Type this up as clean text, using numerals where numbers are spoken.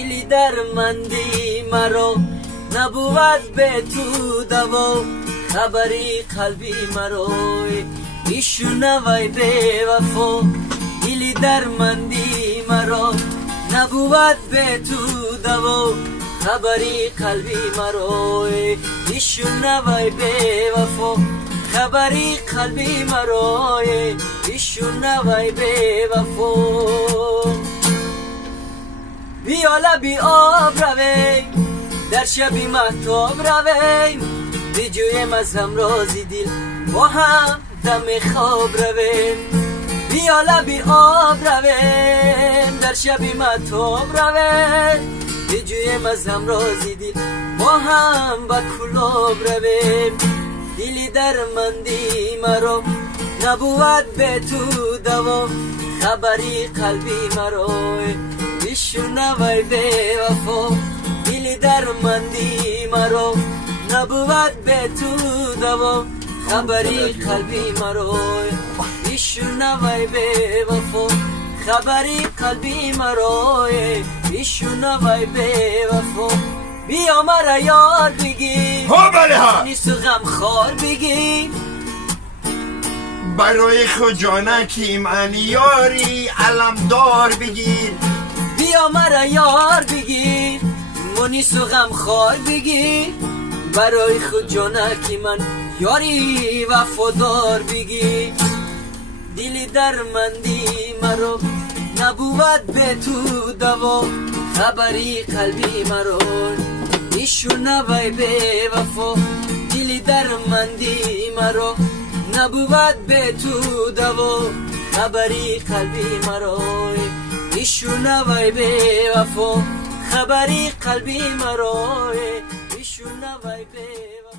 دلی درمندی مرا نبود به تو دوا خبری قلبی مرا میشنوی به وفا دلی درمندی مرا نبود به تو دوا خبری قلبی مرا میشنوی به وفا خبری قلبی مرا میشنوی به وفا بیا لبی آب رویم در شبی مهتاب رویم بجویم از همرازی دل با هم دم خواب رویم بیا لبی آب رویم در شبی مهتاب رویم بجویم از همرازی دل با هم با کلاب رویم دلی درمندی مرا نبود به تو دوا خبری قلبی مرا میشنوی به وفا دلی درمندی مرا نبود به تو دوا خبری قلبی مرا میشنوی به وفا خبری قلبی مرا میشنوی به وفا بیا مرا یار بگی نیست و غم خار بگی برای خود جانکی من یاری علمدار بگیر بیا مرا یار بگیر منیس و غم خار بگیر برای خود جانکی من یاری وفادار بگیر دلی درمندی مرا نبود به تو دوا خبری قلبی مرا میشنوی به وفا دلی درمندی مرا نبود به تو دوا خبری قلبی مرا میشنوی به وفا خبری قلبی مرا میشنوی به وفا